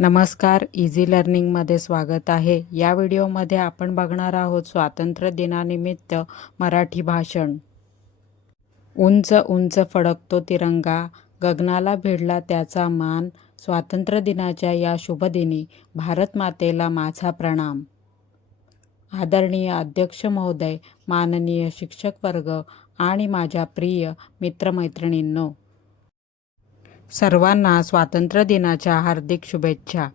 नमस्कार, इझी लर्निंगमध्ये स्वागत आहे. या व्हिडिओमध्ये आपण बघणार आहोत स्वातंत्र्य दिनानिमित्त मराठी भाषण. उंच उंच फडकतो तिरंगा, गगनाला भिडला त्याचा मान. स्वातंत्र्य दिनाच्या या शुभदिनी भारत मातेला माझा प्रणाम. आदरणीय अध्यक्ष महोदय, माननीय शिक्षक वर्ग आणि माझ्या प्रिय मित्रमैत्रिणींनो, सर्वांना स्वातंत्र्य दिनाच्या हार्दिक शुभेच्छा.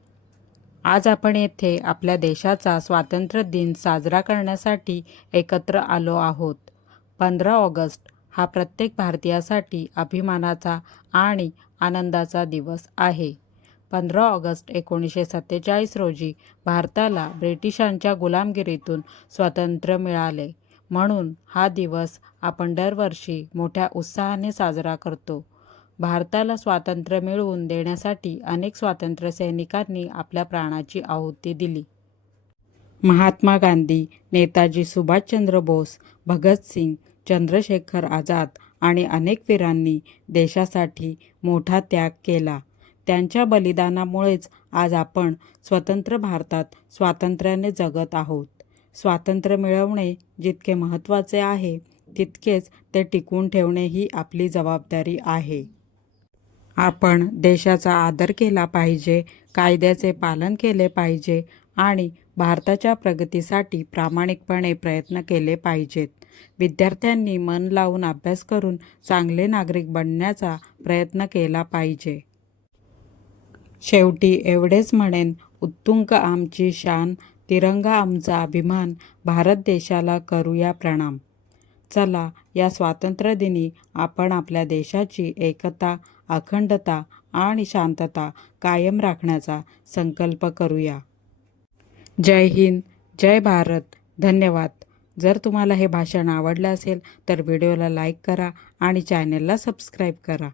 आज आपण येथे आपल्या देशाचा स्वातंत्र्य दिन साजरा करण्यासाठी एकत्र आलो आहोत. 15 ऑगस्ट हा प्रत्येक भारतीयासाठी अभिमानाचा आणि आनंदाचा दिवस आहे. 15 ऑगस्ट 1947 रोजी भारताला ब्रिटिशांच्या गुलामगिरीतून स्वातंत्र्य मिळाले. म्हणून हा दिवस आपण दरवर्षी मोठ्या उत्साहाने साजरा करतो. भारताला स्वातंत्र्य मिळवून देण्यासाठी अनेक स्वातंत्र्य सैनिकांनी आपल्या प्राणाची आहुती दिली. महात्मा गांधी, नेताजी सुभाषचंद्र बोस, भगतसिंग, चंद्रशेखर आझाद आणि अनेक वीरांनी देशासाठी मोठा त्याग केला. त्यांच्या बलिदानामुळेच आज आपण स्वतंत्र भारतात स्वातंत्र्याने जगत आहोत. स्वातंत्र्य मिळवणे जितके महत्त्वाचे आहे, तितकेच ते टिकवून ठेवणे ही आपली जबाबदारी आहे. आपण देशाचा आदर केला पाहिजे, कायद्याचे पालन केले पाहिजे आणि भारताच्या प्रगतीसाठी प्रामाणिकपणे प्रयत्न केले पाहिजेत. विद्यार्थ्यांनी मन लावून अभ्यास करून चांगले नागरिक बनण्याचा प्रयत्न केला पाहिजे. शेवटी एवढेच म्हणेन, उत्तुंग आमची शान, तिरंगा आमचा अभिमान, भारत देशाला करूया प्रणाम. चला, या स्वातंत्र्यदिनी आपण आपल्या देशाची एकता, अखंडता आणि शांतता कायम राखण्याचा संकल्प करूया. जय हिंद, जय भारत. धन्यवाद. जर तुम्हाला हे भाषण आवडलं असेल तर व्हिडिओला लाईक करा आणि चॅनेलला सबस्क्राईब करा.